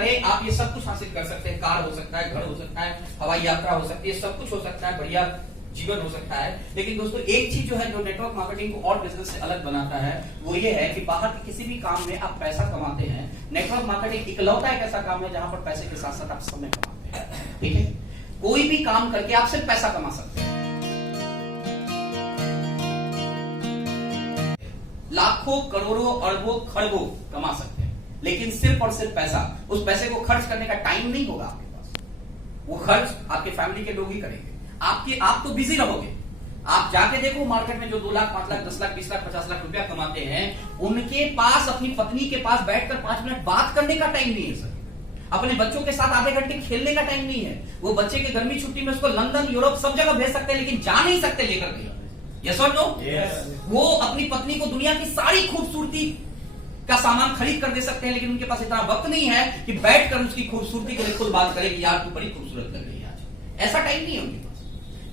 करें आप ये सब कुछ हासिल कर सकते हैं। कार हो सकता है, घर हो सकता है, हवाई यात्रा हो सकती है, सब कुछ हो सकता है, बढ़िया जीवन हो सकता है। लेकिन दोस्तों एक चीज जो है जो नेटवर्क मार्केटिंग को और बिजनेस से अलग बनाता है वो ये है कि बाहर के किसी भी काम में आप पैसा कमाते हैं, नेटवर्क मार्केटिंग इकलौता एक ऐसा काम है जहां पर पैसे के साथ साथ आप समय कमाते हैं। ठीक है, कोई भी काम करके आप सिर्फ पैसा कमा सकते हैं, लाखों करोड़ों अरबों खरबों कमा सकते हैं, लेकिन सिर्फ और सिर्फ पैसा, उस पैसे को खर्च करने का टाइम नहीं होगा आपके पास। वो खर्च आपके फैमिली के लोग ही करेंगे। आप तो बिजी रहोगे। आप जाके देखो मार्केट में जो 2 लाख, 5 लाख, 10 लाख, 20 लाख, 50 लाख रुपया कमाते हैं, उनके पास अपनी पत्नी के पास बैठकर 5 मिनट बात करने का टाइम नहीं है सर। अपने बच्चों के साथ आधे घंटे खेलने का टाइम नहीं है। वो बच्चे के गर्मी छुट्टी में उसको लंदन, यूरोप सब जगह भेज सकते हैं, लेकिन जा नहीं सकते लेकर के। यस और नो? वो अपनी पत्नी को दुनिया की सारी खूबसूरती का सामान खरीद कर दे सकते हैं, लेकिन उनके पास इतना वक्त नहीं है कि बैठकर उसकी खूबसूरती के लिए खुद बात करें कि यार तू बड़ी खूबसूरत लग रही है आज। ऐसा टाइम नहीं है उनके पास।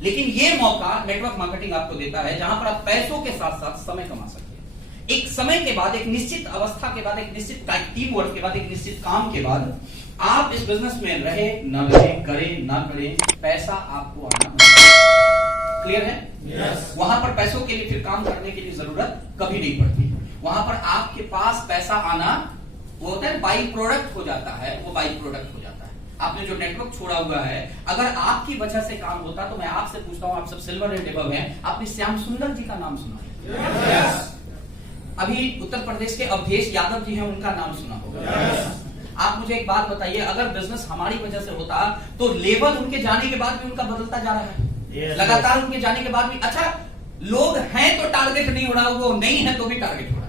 लेकिन ये मौका नेटवर्क मार्केटिंग आपको देता है जहां पर आप पैसों के साथ साथ समय कमा सकते हैं। एक समय के बाद, एक निश्चित अवस्था के बाद, एक निश्चित टीम वर्क के बाद, एक निश्चित काम के बाद आप इस बिजनेस में रहे न रहे, करें ना करें, पैसा आपको आना है। क्लियर है? yes. वहां पर पैसों के लिए फिर काम करने के लिए जरूरत कभी नहीं पड़ती। वहां पर आपके पास पैसा आना वो होता है बाई प्रोडक्ट हो जाता है, वो बाई प्रोडक्ट हो जाता है। आपने जो नेटवर्क छोड़ा हुआ है, अगर आपकी वजह से काम होता तो मैं आपसे पूछता हूं, आप सब सिल्वर एंड एबव हैं, आपने श्याम सुंदर जी का नाम सुना है? yes. अभी उत्तर प्रदेश के अवधेश यादव जी हैं, उनका नाम सुना होगा। yes. आप मुझे एक बात बताइए, अगर बिजनेस हमारी वजह से होता तो लेवल उनके जाने के बाद भी उनका बदलता जा रहा है। yes. लगातार उनके जाने के बाद भी, अच्छा लोग हैं तो टारगेट नहीं हो रहा, वो नहीं है तो भी टारगेट हो रहा है।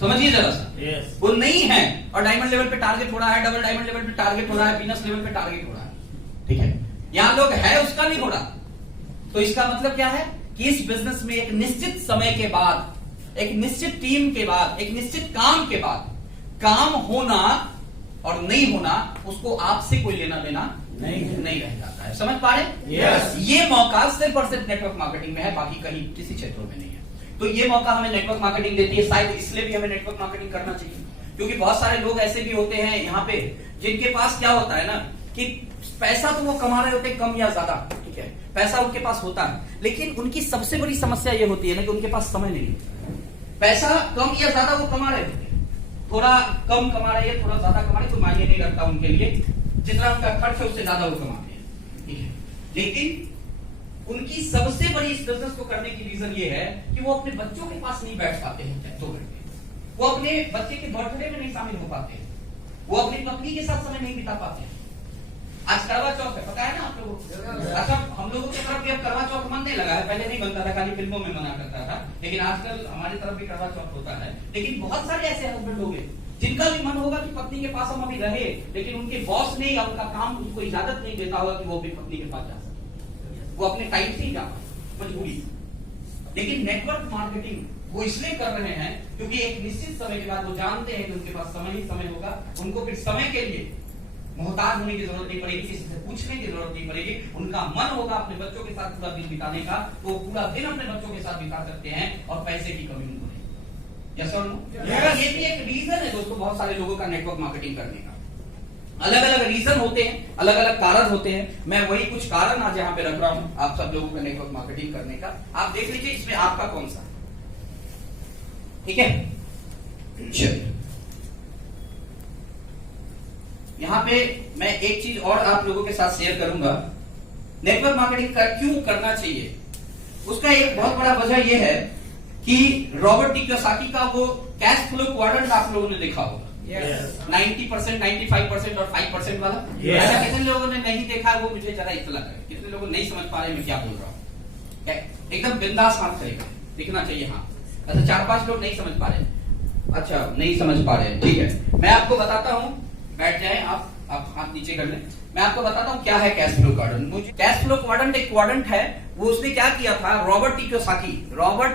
समझिए जरा सा। yes. वो नहीं है और डायमंड लेवल पे टारगेट हो रहा है, डबल डायमंड लेवल पे टारगेट हो रहा है, वीनस लेवल पे टारगेट हो रहा है। ठीक है, यहां लोग है उसका नहीं हो रहा। तो इसका मतलब क्या है कि इस बिजनेस में एक निश्चित समय के बाद, एक निश्चित टीम के बाद, एक निश्चित काम के बाद, काम होना और नहीं होना उसको आपसे कोई लेना देना नहीं रह जाता है। समझ पा रहे? yes. ये मौका सिर्फ और सिर्फ नेटवर्क मार्केटिंग में है, बाकी कहीं किसी क्षेत्रों में नहीं है। तो ये मौका हमें नेटवर्क मार्केटिंग देती है। शायद इसलिए भी हमें नेटवर्क मार्केटिंग करना चाहिए, क्योंकि बहुत सारे लोग ऐसे भी होते हैं यहाँ पे जिनके पास क्या होता है ना कि पैसा तो वो कमा रहे होते हैं कम या ज्यादा, ठीक है, पैसा उनके पास होता है, लेकिन उनकी सबसे बड़ी समस्या ये होती है ना कि उनके पास समय नहीं है। पैसा कम या ज्यादा वो कमा रहे होते हैं, थोड़ा कम कमा रहे हैं, थोड़ा ज्यादा कमा रहे, तो मायने नहीं रखता उनके लिए, जितना उनका खर्च है उससे ज्यादा वो कमाते हैं। ठीक है, लेकिन उनकी सबसे बड़ी इस बिजनेस को करने की रीजन ये है कि वो अपने बच्चों के पास नहीं बैठ पाते हैं 2 घंटे, वो अपने बच्चे के बर्थडे में नहीं शामिल हो पाते हैं, वो अपनी पत्नी के साथ समय नहीं बिता पाते हैं। आज करवा चौथ है, पता है ना आप लोगों को? अच्छा, हम लोगों की तरफ भी अब करवा चौथ मन नहीं लगा है, पहले नहीं बनता था, खाली फिल्मों में मना करता था, लेकिन आजकल हमारी तरफ भी करवा चौथ होता है। लेकिन बहुत सारे ऐसे हस्बैंड हो गए जिनका भी मन होगा कि पत्नी के पास हम अभी रहे, लेकिन उनके बॉस ने या उनका काम उनको इजाजत नहीं देता होगा कि वो अपनी पत्नी के पास जा सके, वो अपने टाइम से ही जा पाए, मजबूरी। लेकिन नेटवर्क मार्केटिंग वो इसलिए कर रहे हैं क्योंकि एक निश्चित समय के बाद वो जानते हैं कि उनके पास समय ही समय होगा, उनको फिर समय के लिए मोहताज होने की जरूरत नहीं पड़ेगी, किसी से पूछने की जरूरत नहीं पड़ेगी। उनका मन होगा अपने बच्चों के साथ पूरा दिन बिताने का, तो वो पूरा दिन अपने बच्चों के साथ बिता सकते हैं और पैसे की कमी उनको नहीं। यस और नो? ये भी एक रीजन है दोस्तों बहुत सारे लोगों का नेटवर्क मार्केटिंग करने का। अलग अलग रीजन होते हैं, अलग अलग कारण होते हैं। मैं वही कुछ कारण आज यहाँ पे रख रहा हूं आप सब लोगों का नेटवर्क मार्केटिंग करने का। आप देख लीजिए इसमें आपका कौन सा, ठीक है? चलिए, यहाँ पे मैं एक चीज और आप लोगों के साथ शेयर करूंगा। नेटवर्क मार्केटिंग क्यों करना चाहिए, उसका एक बहुत बड़ा वजह यह है कि रॉबर्ट कियोसाकी का वो कैश फ्लो क्वाड्रेंट आप लोगों ने देखा होगा। yes. 90%, 95% और 5% वाला। yes. ऐसा कितने लोगों ने नहीं देखा है वो मुझे जरा इत्तला करें। कितने लोग नहीं समझ पा रहे मैं क्या बोल रहा हूँ? एकदम बिंदास हाथ करेगा, दिखना चाहिए। हाँ, अच्छा 4-5 लोग नहीं समझ पा रहे, अच्छा नहीं समझ पा रहे, ठीक है। मैं आपको बताता हूँ, बैठ जाए आप हाथ नीचे कर लें। मैं आपको बताता हूँ क्या है कैश फ्लो क्वाड्रेंट। मुझे कैश फ्लो क्वाड्रेंट एक क्वाड्रेंट है, वो उसने क्या किया था, रॉबर्ट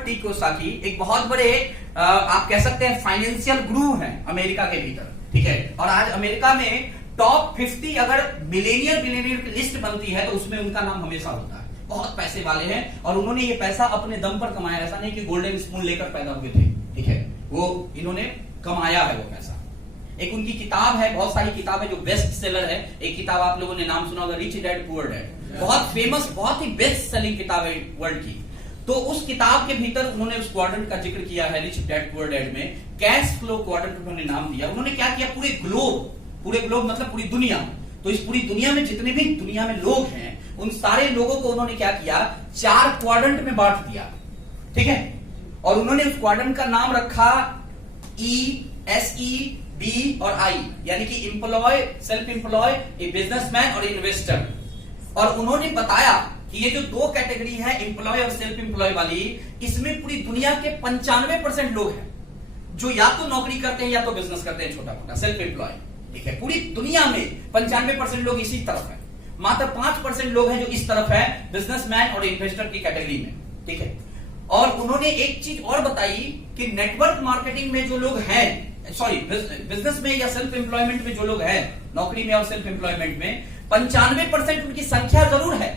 टी कियोसाकी एक बहुत बड़े आप कह सकते हैं फाइनेंशियल गुरु हैं अमेरिका के भीतर, ठीक है। और आज अमेरिका में टॉप 50 अगर बिलियनियर की लिस्ट बनती है तो उसमें उनका नाम हमेशा होता है। बहुत पैसे वाले हैं और उन्होंने ये पैसा अपने दम पर कमाया, ऐसा नहीं कि गोल्डन स्पून लेकर पैदा हुए थे, ठीक है। वो इन्होंने कमाया है वो पैसा। एक उनकी किताब है, बहुत सारी किताब है जो बेस्ट सेलर है। एक किताब आप लोगों ने नाम सुना होगा, रिच डैड पुअर डैड, बहुत फेमस, बहुत ही बेस्ट सेलिंग किताब है वर्ल्ड की। तो उस किताब के भीतर उन्होंने उस क्वाड्रेंट का जिक्र किया है, रिच डैड पुअर डैड में कैश फ्लो क्वाड्रेंट उन्होंने नाम दिया। उन्होंने क्या किया, पूरे ग्लोब मतलब पूरी दुनिया, तो इस पूरी दुनिया में जितने भी दुनिया में लोग हैं उन सारे लोगों को उन्होंने क्या किया, 4 क्वाड्रेंट में बांट दिया, ठीक है। और उन्होंने उस क्वाड्रेंट का नाम रखा ESE, B और I, यानी कि employ, self employ, a businessman और इन्वेस्टर। और उन्होंने बताया कि ये जो 2 कैटेगरी है, एम्प्लॉय और सेल्फ एम्प्लॉय वाली, इसमें पूरी दुनिया के 95% लोग हैं जो या तो नौकरी करते हैं या तो बिजनेस करते हैं छोटा मोटा, सेल्फ एम्प्लॉय, ठीक है। पूरी दुनिया में 95% लोग इसी तरफ है, मात्र 5% लोग हैं जो इस तरफ है, बिजनेसमैन और इन्वेस्टर की कैटेगरी में, ठीक है। और उन्होंने एक चीज और बताई कि नेटवर्क मार्केटिंग में जो लोग हैं, सॉरी बिजनेस में या सेल्फ एम्प्लॉयमेंट में जो लोग हैं, नौकरी में और सेल्फ एम्प्लॉयमेंट में 95% उनकी संख्या जरूर है,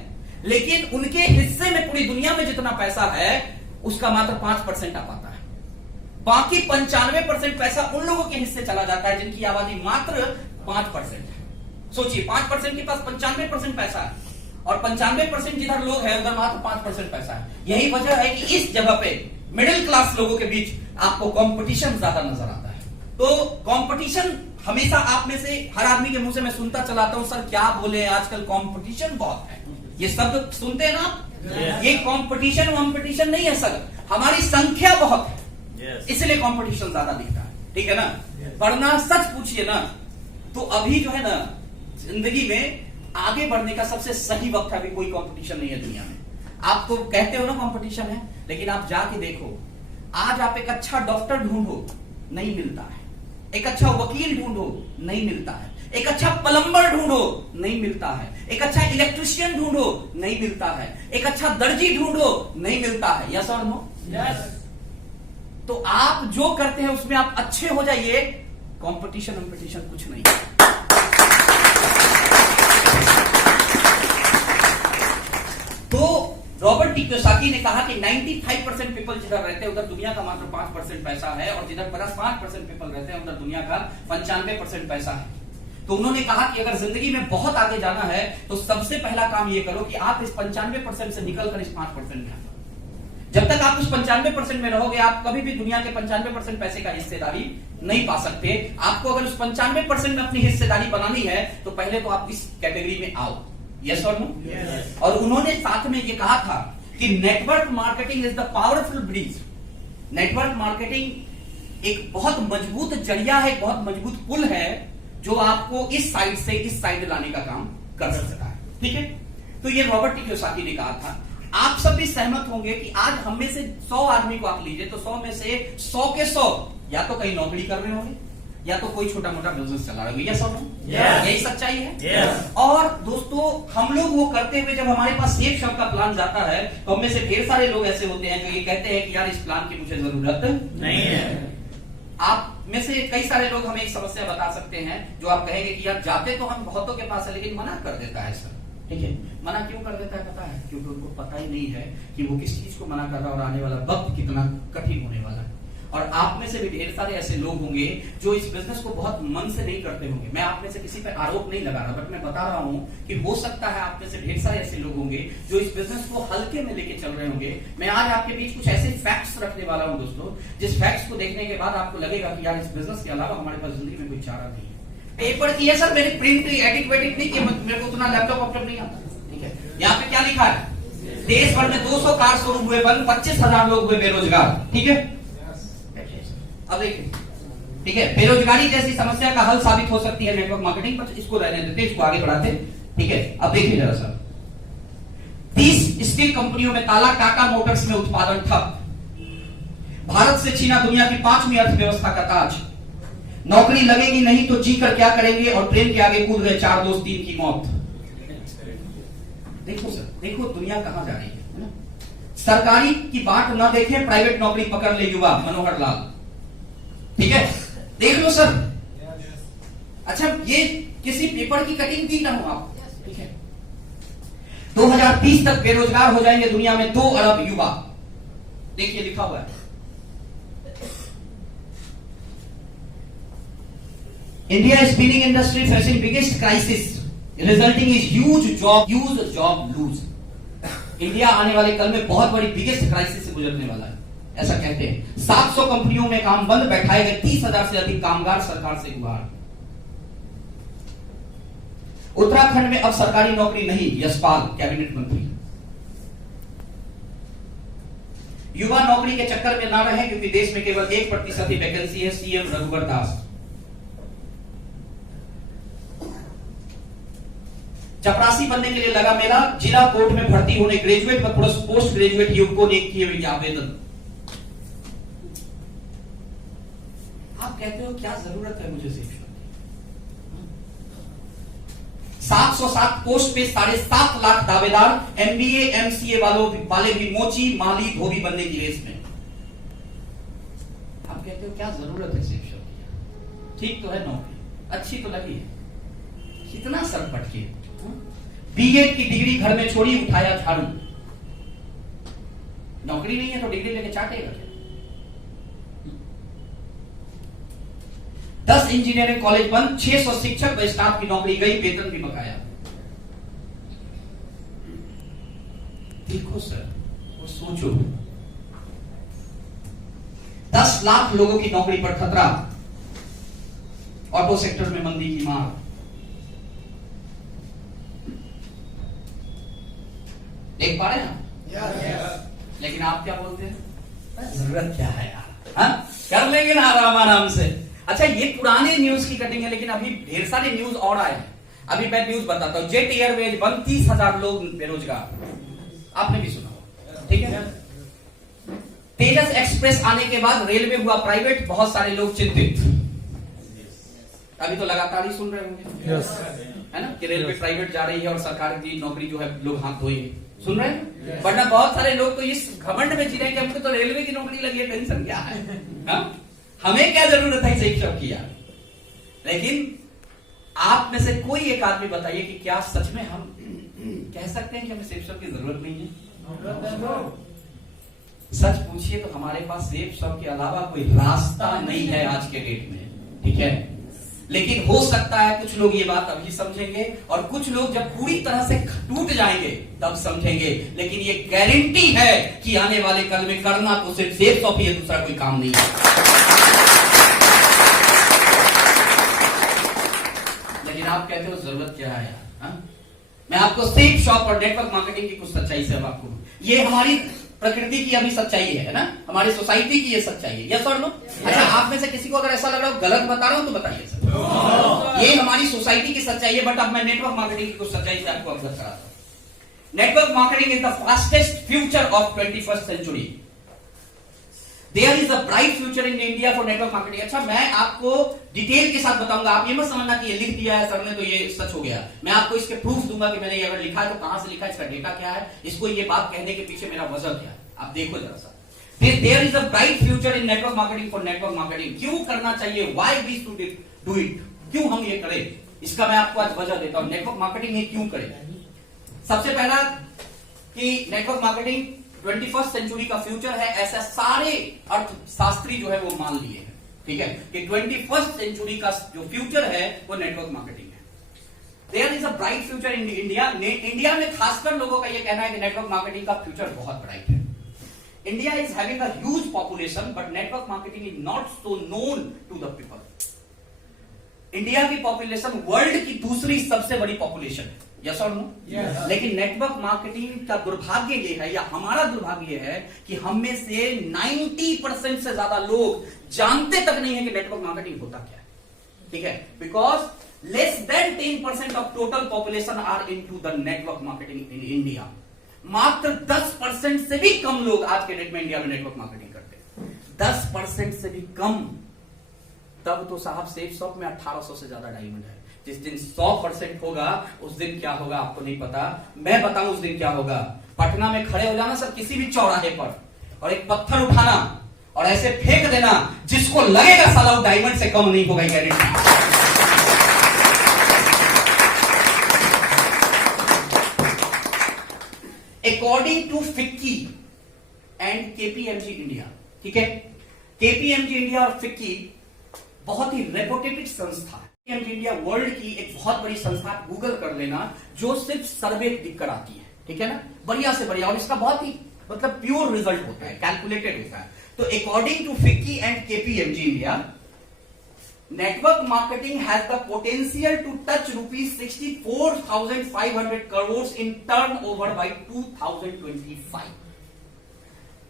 लेकिन उनके हिस्से में पूरी दुनिया में जितना पैसा है उसका मात्र 5% आ पाता है। बाकी 95% पैसा उन लोगों के हिस्से चला जाता है जिनकी आबादी मात्र 5% है। सोचिए, 5% के पास 95% पैसा है और 95% जिधर लोग हैं उधर मात्र 5% पैसा है। यही वजह है कि इस जगह पे मिडिल क्लास लोगों के बीच आपको कंपटीशन ज्यादा नजर आता है। तो कंपटीशन हमेशा आप में से हर आदमी के मुंह से मैं सुनता चलाता हूं, सर क्या बोले आजकल कंपटीशन बहुत है, ये शब्द सुनते हैं ना। ये कंपटीशन नहीं है सर, हमारी संख्या बहुत है, इसलिए कंपटीशन ज्यादा दिखता है, ठीक है ना। वरना सच पूछिए ना तो अभी जो है ना जिंदगी में आगे बढ़ने का सबसे सही वक्त है, अभी कोई कंपटीशन नहीं है दुनिया में। आप तो कहते हो ना कंपटीशन है, लेकिन आप जाके देखो, आज आप एक अच्छा डॉक्टर ढूंढो नहीं मिलता है, एक अच्छा वकील ढूंढो नहीं मिलता है, एक अच्छा प्लम्बर ढूंढो नहीं मिलता है, एक अच्छा इलेक्ट्रिशियन ढूंढो नहीं मिलता है, एक अच्छा दर्जी ढूंढो नहीं मिलता है। यस और नो? यस। तो आप जो करते हैं उसमें आप अच्छे हो जाइए, कंपटीशन कुछ नहीं है। तो रॉबर्ट टी कियोसाकी ने कहा कि 95% पीपल जिधर रहते हैं उधर दुनिया का मात्र 5% पैसा है, और जिधर 5% पीपल रहते हैं उधर दुनिया का 95% पैसा है। तो उन्होंने कहा कि अगर जिंदगी में बहुत आगे जाना है तो सबसे पहला काम ये करो कि आप इस 95% से निकलकर इस 5% में आ जाओ। जब तक आप उस 95% में रहोगे आप कभी भी दुनिया के 95% पैसे का हिस्सेदारी नहीं पा सकते। आपको अगर उस 95% में अपनी हिस्सेदारी बनानी है तो पहले तो आप इस कैटेगरी में आओ। यस और नो? और उन्होंने साथ में ये कहा था कि network marketing is the powerful bridge. Network marketing एक बहुत मजबूत जरिया है, एक बहुत मजबूत पुल है जो आपको इस साइड से इस साइड लाने का काम कर सकता है, ठीक है। तो ये रॉबर्ट टी कियोसाकी ने कहा था। आप सब भी सहमत होंगे कि आज हम में से 100 आदमी को आप लीजिए तो 100 में से 100 के 100 या तो कहीं नौकरी कर रहे होंगे या तो कोई छोटा मोटा बिजनेस चला रहे होंगे। यस और नो? यही सच्चाई है। yes. और दोस्तों हम लोग वो करते हुए जब हमारे पास एक शब्द का प्लान जाता है तो हम में से ढेर सारे लोग ऐसे होते हैं जो ये कहते हैं कि यार इस प्लान की मुझे जरूरत नहीं है। आप में से कई सारे लोग हमें एक समस्या बता सकते हैं जो आप कहेंगे कि यार जाते तो हम बहुतों के पास है लेकिन मना कर देता है सर, ठीक है। मना क्यों कर देता है पता है? क्योंकि उनको पता ही नहीं है कि वो किस चीज को मना कर रहा है और आने वाला वक्त कितना कठिन होने वाला है। और आप में से भी ढेर सारे ऐसे लोग होंगे जो इस बिजनेस को बहुत मन से नहीं करते होंगे। मैं आप में से किसी पे आरोप नहीं लगा रहा, बट मैं बता रहा हूं कि हो सकता है आप में से ढेर सारे ऐसे लोग होंगे जो इस बिजनेस को हल्के में लेके चल रहे होंगे। मैं आज आपके बीच कुछ ऐसे फैक्ट्स रखने वाला हूं दोस्तों, जिस फैक्ट्स को देखने के बाद आपको लगेगा कि यार इस बिजनेस के अलावा हमारे पास जिंदगी में कोई चारा नहीं है। पेपर की है सर, मेरी प्रिंट एडिक्वेटेड नहीं किया, मेरे को उतना लैपटॉप ऑपरेट नहीं आता, ठीक है। यहाँ पे क्या लिखा है? देश भर में 200 कार शोरूम हुए बंद, 25,000 लोग हुए बेरोजगार, ठीक है। अब देखिए, ठीक है, बेरोजगारी जैसी समस्या का हल साबित हो सकती है नेटवर्क मार्केटिंग, पर इसको रहने देते, इसको आगे बढ़ाते, ठीक है। अब देखिए जरा सर, 30 स्टील कंपनियों में ताला, टाटा मोटर्स में उत्पादन ठप, भारत से छीना दुनिया की 5वीं अर्थव्यवस्था का ताज, नौकरी लगेगी नहीं तो जी कर क्या करेंगे, और ट्रेन के आगे कूद गए 4 दोस्त 3 की मौत। देखो सर, देखो दुनिया कहां जा रही है ना। सरकारी की बात ना देखें, प्राइवेट नौकरी पकड़ ले युवा, मनोहर लाल, ठीक है। देख लो सर। अच्छा, ये किसी पेपर की कटिंग दी ना हो आप, ठीक है। 2030 तक बेरोजगार हो जाएंगे दुनिया में 2 अरब युवा। देखिए लिखा हुआ है। India spinning industry facing biggest crisis, resulting in huge job lose. India आने वाले कल में बहुत बड़ी बिगेस्ट क्राइसिस से गुजरने वाला है, ऐसा कहते हैं। 700 कंपनियों में काम बंद, बैठाए गए 30,000 से अधिक कामगार, सरकार से गुहार। उत्तराखंड में अब सरकारी नौकरी नहीं, यशपाल कैबिनेट मंत्री। युवा नौकरी के चक्कर में ना रहे क्योंकि देश में केवल 1% ही वैकेंसी है, सीएम रघुवर दास। चपरासी बनने के लिए लगा मेला, जिला कोर्ट में भर्ती होने ग्रेजुएट व पोस्ट ग्रेजुएट युवकों ने किए आवेदन। आप कहते हो क्या जरूरत है मुझे शिक्षा की? 707 पोस्ट पे 7.5 लाख दावेदार, एमबीए एमसीए वाले भी मोची माली धोबी बनने की रेस में। आप कहते हो क्या जरूरत है शिक्षा की? ठीक तो है नौकरी, अच्छी तो लगी है, कितना सर पटके। बीएड की डिग्री घर में छोड़ी, उठाया झाड़ू। नौकरी नहीं है तो डिग्री लेके चाटेगा क्या? 10 इंजीनियरिंग कॉलेज बंद, 600 शिक्षक व स्टाफ की नौकरी गई, वेतन भी बकाया। देखो सर, वो सोचो, 10 लाख लोगों की नौकरी पर खतरा, ऑटो सेक्टर में मंदी की मार। देख पा रहे हैं? लेकिन आप क्या बोलते हैं? जरूरत क्या है यार, हाँ? कर लेंगे ना आराम से। अच्छा, ये पुराने न्यूज की कटिंग है, लेकिन अभी ढेर सारे न्यूज और आए हैं। अभी मैं न्यूज बताता हूं। जेट एयरवेज बंद, 30,000 लोग बेरोजगार। आपने भी सुना होगा, ठीक है। तेजस एक्सप्रेस आने के बाद रेलवे हुआ प्राइवेट, बहुत सारे लोग चिंतित। अभी तो लगातार ही सुन रहे होंगे, है ना, कि रेलवे प्राइवेट जा रही है और सरकार की नौकरी जो है लोग हाथ धोएंगे। सुन रहे हैं? वरना बहुत सारे लोग तो इस घमंड में जी रहे हैं कि हमको तो रेलवे की नौकरी लगी है, टेंशन क्या है, हा? हमें क्या जरूरत है शिक्षा की यार। लेकिन आप में से कोई एक आदमी बताइए कि क्या सच में हम कह सकते हैं कि हमें सेफ शॉप की जरूरत नहीं है? सच पूछिए तो हमारे पास सेफ शॉप के अलावा कोई रास्ता नहीं है आज के डेट में, ठीक है। लेकिन हो सकता है कुछ लोग ये बात अभी समझेंगे और कुछ लोग जब पूरी तरह से टूट जाएंगे तब समझेंगे। लेकिन ये गारंटी है कि आने वाले कल में करना तो सिर्फ सेफ शॉप ही है, दूसरा कोई काम नहीं है। लेकिन आप कहते हो जरूरत क्या है यार, हा? मैं आपको सेफ शॉप और नेटवर्क मार्केटिंग की कुछ सच्चाई से अब आपको, ये हमारी प्रकृति की अभी सच्चाई है ना, हमारी सोसाइटी की ये सच्चाई है, यस और नो? अच्छा, आप में से किसी को अगर ऐसा लग रहा हो गलत बता रहा हूं तो बताइए सर। ये हमारी सोसाइटी की सच्चाई है, बट अब मैं नेटवर्क मार्केटिंग की कुछ सच्चाई से आपको अवगत कराता हूं। Network marketing is the fastest future of 21st century. There is a bright future in India for network marketing. अच्छा, मैं आपको डिटेल के साथ बताऊंगा, आप ये मत समझना कि ये लिख दिया है सर ने तो ये सच हो गया। मैं आपको इसके प्रूफ दूंगा कि मैंने ये अगर लिखा है तो कहां से लिखा है, इसका डेटा क्या है, इसको ये बात कहने के पीछे मेरा वजह क्या है, आप देखो जरा सा। There is a bright future in network marketing for network marketing. क्यों करना चाहिए, why we should do it, क्यों हम ये करें, इसका मैं आपको आज वजह देता हूं। नेटवर्क मार्केटिंग ये क्यों करें? सबसे पहला कि नेटवर्क मार्केटिंग 21st सेंचुरी का फ्यूचर है, ऐसा सारे अर्थशास्त्री जो है वो मान लिए हैं, ठीक है, कि 21st सेंचुरी का जो फ्यूचर है वो नेटवर्क मार्केटिंग है। There is a bright future in India. India में खासकर लोगों का ये कहना है कि नेटवर्क मार्केटिंग का फ्यूचर बहुत ब्राइट है। India is having a huge population but network marketing is not so known to the people. India की पॉपुलेशन वर्ल्ड की दूसरी सबसे बड़ी पॉपुलेशन है, यस और नो? लेकिन नेटवर्क मार्केटिंग का दुर्भाग्य ये है, या हमारा दुर्भाग्य है, कि हम में से 90% से ज्यादा लोग जानते तक नहीं है कि नेटवर्क मार्केटिंग होता क्या है, ठीक है। Because less than 10% of total population are into the network marketing in India. मात्र 10% से भी कम लोग आज के डेट में इंडिया में नेटवर्क मार्केटिंग करते हैं, 10% से भी कम। तब तो साहब सेफ शॉप में 1800 से ज्यादा डायमंड है। जिस दिन 100% होगा उस दिन क्या होगा आपको नहीं पता, मैं बताऊं उस दिन क्या होगा। पटना में खड़े हो जाना सर किसी भी चौराहे पर और एक पत्थर उठाना और ऐसे फेंक देना, जिसको लगेगा साला वो डायमंड से कम नहीं होगा, guarantee. According to FICCI and KPMG India, ठीक है, केपीएमजी इंडिया और फिक्की बहुत ही रेपुटेटेड संस्था है। इंडिया वर्ल्ड की एक बहुत बड़ी संस्था, गूगल कर लेना, जो सिर्फ सर्वे कराती है, ठीक है ना, बढ़िया से बढ़िया, और इसका बहुत ही मतलब प्योर रिजल्ट होता है, कैलकुलेटेड होता है। तो according to FICCI and KPMG India, network marketing has the potential to touch ₹64,500 crore in turnover by 2025।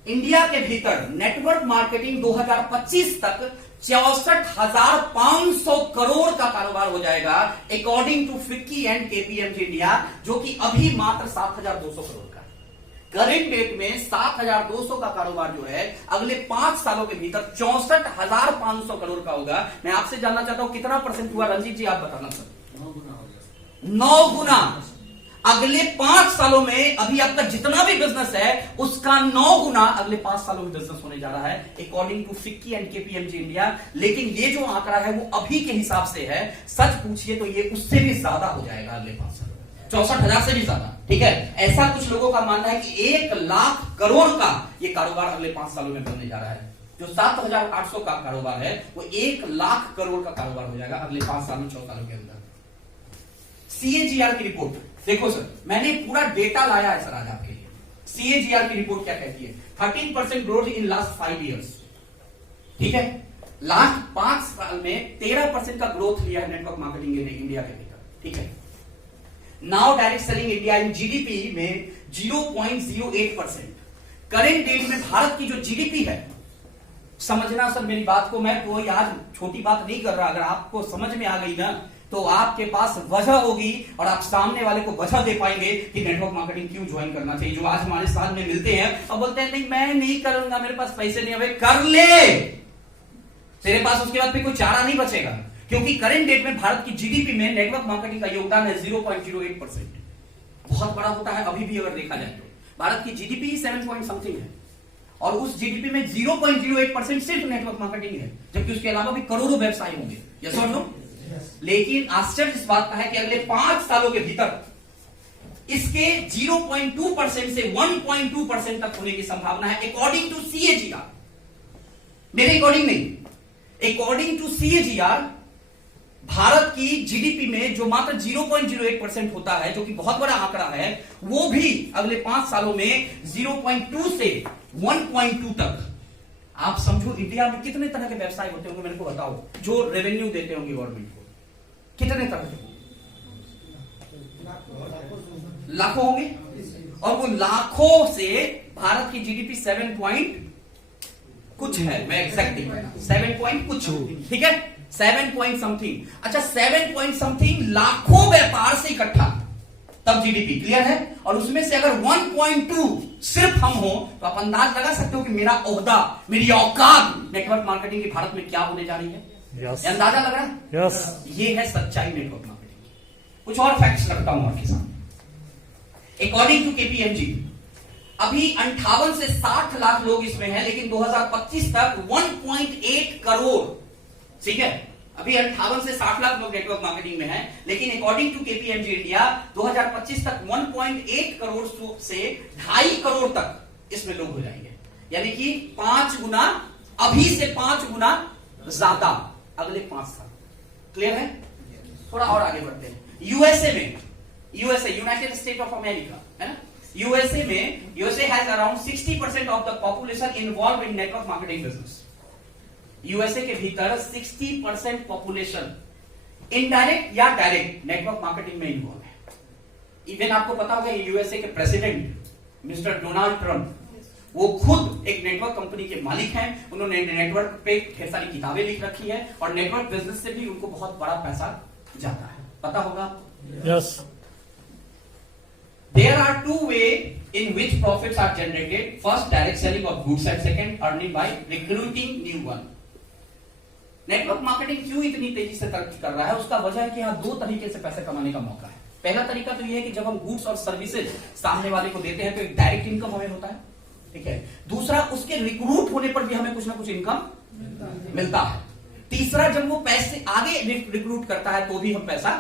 India के भीतर नेटवर्क मार्केटिंग 2025 तक 64,500 करोड़ का कारोबार हो जाएगा, according to FICCI and KPMG India, जो कि अभी मात्र 7,200 करोड़ का। करंट डेट में 7,200 का कारोबार जो है अगले 5 सालों के भीतर 64,500 करोड़ का होगा। मैं आपसे जानना चाहता हूं कितना परसेंट हुआ, रंजीत जी आप बताना सर। 9 गुना हो गया। 9 गुना अगले 5 सालों में। अभी आपका जितना भी बिजनेस है उसका 9 गुना अगले 5 सालों में बिजनेस होने जा रहा है, according to FICCI and KPMG India. लेकिन ये जो आंकड़ा है वो अभी के हिसाब से है, सच पूछिए तो ये उससे भी ज्यादा हो जाएगा अगले 5 सालों में, 64,000 से भी ज्यादा, ठीक है। ऐसा कुछ लोगों का मानना है कि 1 लाख करोड़ का ये कारोबार अगले 5 सालों में बनने जा रहा है। जो 7,800 का कारोबार है वो 1 लाख करोड़ का कारोबार हो जाएगा अगले 5 सालों 6 सालों के अंदर। सीएजीआर की रिपोर्ट देखो सर, मैंने पूरा डेटा लाया है सर आज आपके लिए। सीएजीआर की रिपोर्ट क्या कहती है? 13% ग्रोथ इन लास्ट 5 ईयर्स, ठीक है। लास्ट 5 साल में 13% का ग्रोथ लिया है नेटवर्क मार्केटिंग ने इंडिया के भीतर, ठीक है। Now direct selling India in GDP में 0.08%। करेंट डेट में भारत की जो जीडीपी है, समझना सर मेरी बात को, मैं कोई आज छोटी बात नहीं कर रहा, अगर आपको समझ में आ गई ना तो आपके पास वजह होगी और आप सामने वाले को वजह दे पाएंगे कि नेटवर्क मार्केटिंग क्यों ज्वाइन करना चाहिए। जो आज हमारे साथ में मिलते हैं और बोलते हैं नहीं मैं नहीं करूंगा, मेरे पास पैसे नहीं, अबे कर ले, तेरे पास उसके बाद फिर कोई चारा नहीं बचेगा। क्योंकि करंट डेट में भारत की जीडीपी में नेटवर्क मार्केटिंग का योगदान है 0.08%, बहुत बड़ा होता है। अभी भी अगर देखा जाए तो भारत की जीडीपी 7 पॉइंट समथिंग है और उस जीडीपी में 0.08% सिर्फ नेटवर्क मार्केटिंग है, जबकि उसके अलावा भी करोड़ों व्यवसाय होंगे, यस और नो। लेकिन आश्चर्य इस बात का है कि अगले 5 सालों के भीतर इसके 0.2% से 1.2% तक होने की संभावना है, अकॉर्डिंग टू सीएजीआर। मेरे अकॉर्डिंग नहीं, अकॉर्डिंग टू सीएजीआर भारत की जीडीपी में जो मात्र 0.08% होता है, जो कि बहुत बड़ा आंकड़ा है, वो भी अगले 5 सालों में 0.2 से 1.2 तक। आप समझो इंडिया में कितने तरह के व्यवसाय होते होंगे, मेरे को बताओ, जो रेवेन्यू देते होंगे गवर्नमेंट को, कितने तरह के? लाखों होंगे। और वो लाखों से भारत की जीडीपी 7 पॉइंट कुछ है, मैं एग्जैक्ट नहीं कहना, 7 पॉइंट कुछ, ठीक है, 7 पॉइंट समथिंग। अच्छा 7 पॉइंट समथिंग लाखों व्यापार से इकट्ठा, तब जीडीपी, क्लियर है। और उसमें से अगर 1.2 सिर्फ हम हो तो आप अंदाज लगा सकते हो कि मेरा ओहदा, मेरी औकात नेटवर्क मार्केटिंग की भारत में क्या होने जा रही है। yes. अंदाजा लग रहा है? yes. ये है सच्चाई नेटवर्क मार्केटिंग की। कुछ और फैक्ट्स रखता हूं आपके सामने। अकॉर्डिंग टू केपीएमजी अभी 58 से 60 लाख लोग इसमें हैं, लेकिन 2025 तक 1.8 करोड़, ठीक है। अभी 58 से 60 लाख लोग नेटवर्क मार्केटिंग में हैं, लेकिन अकॉर्डिंग टू केपीएमजी इंडिया 2025 तक 1.8 करोड़ से 2.5 करोड़ तक इसमें लोग हो जाएंगे, यानी कि 5 गुना, अभी से 5 गुना ज्यादा अगले 5 साल। क्लियर है? थोड़ा और आगे बढ़ते हैं। यूएसए में, USA United state of America, है ना, USA has around 60% of the population involve in network marketing business. USA के भीतर 60% पॉपुलेशन इनडायरेक्ट या डायरेक्ट नेटवर्क मार्केटिंग में इन्वॉल्व है। इवन आपको पता होगा यूएसए के प्रेसिडेंट मिस्टर डोनाल्ड ट्रंप, वो खुद एक नेटवर्क कंपनी के मालिक हैं। उन्होंने नेटवर्क पे ढेर सारी किताबें लिख रखी है और नेटवर्क बिजनेस से भी उनको बहुत बड़ा पैसा जाता है, पता होगा। Yes. There are 2 ways in which profits are generated. First, direct selling of goods, and second, earning by recruiting new one. Network marketing क्यों इतनी तेजी से तरक्की कर रहा है? उसका वजह है कि यहाँ 2 तरीके से पैसे कमाने का मौका है। पहला तरीका तो यह है कि जब हम गुड्स और सर्विसेज सामने वाले को देते हैं तो एक डायरेक्ट इनकम हमें होता है, ठीक है। दूसरा, उसके रिक्रूट होने पर भी हमें कुछ ना कुछ इनकम मिलता है। तीसरा, जब वो पैसे आगे रिक्रूट करता है तो भी हम पैसा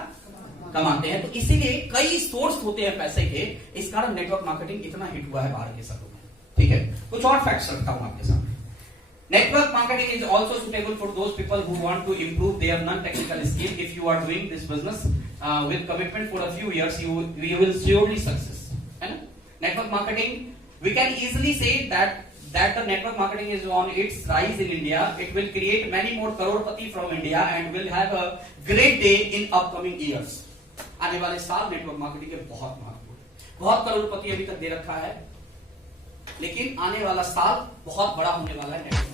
कमाते हैं। तो इसीलिए कई सोर्स होते हैं पैसे के, इस कारण नेटवर्क मार्केटिंग इतना हिट हुआ है बाहर के शहरों में, ठीक है। कुछ और फैक्ट्स रखता हूं आपके सामने। Network marketing is also suitable for those people who want to improve their non-technical skill. If you are doing this business with commitment for a few years, you will surely success. And network marketing, we can easily say that the network marketing is on its rise in India. It will create many more crorepati from India and will have a great day in upcoming years. आने वाले साल network marketing के बहुत महत्वपूर्ण, बहुत करोड़पति अभी तक दे रखा है, लेकिन आने वाला साल बहुत बड़ा होने वाला है नेटवर्क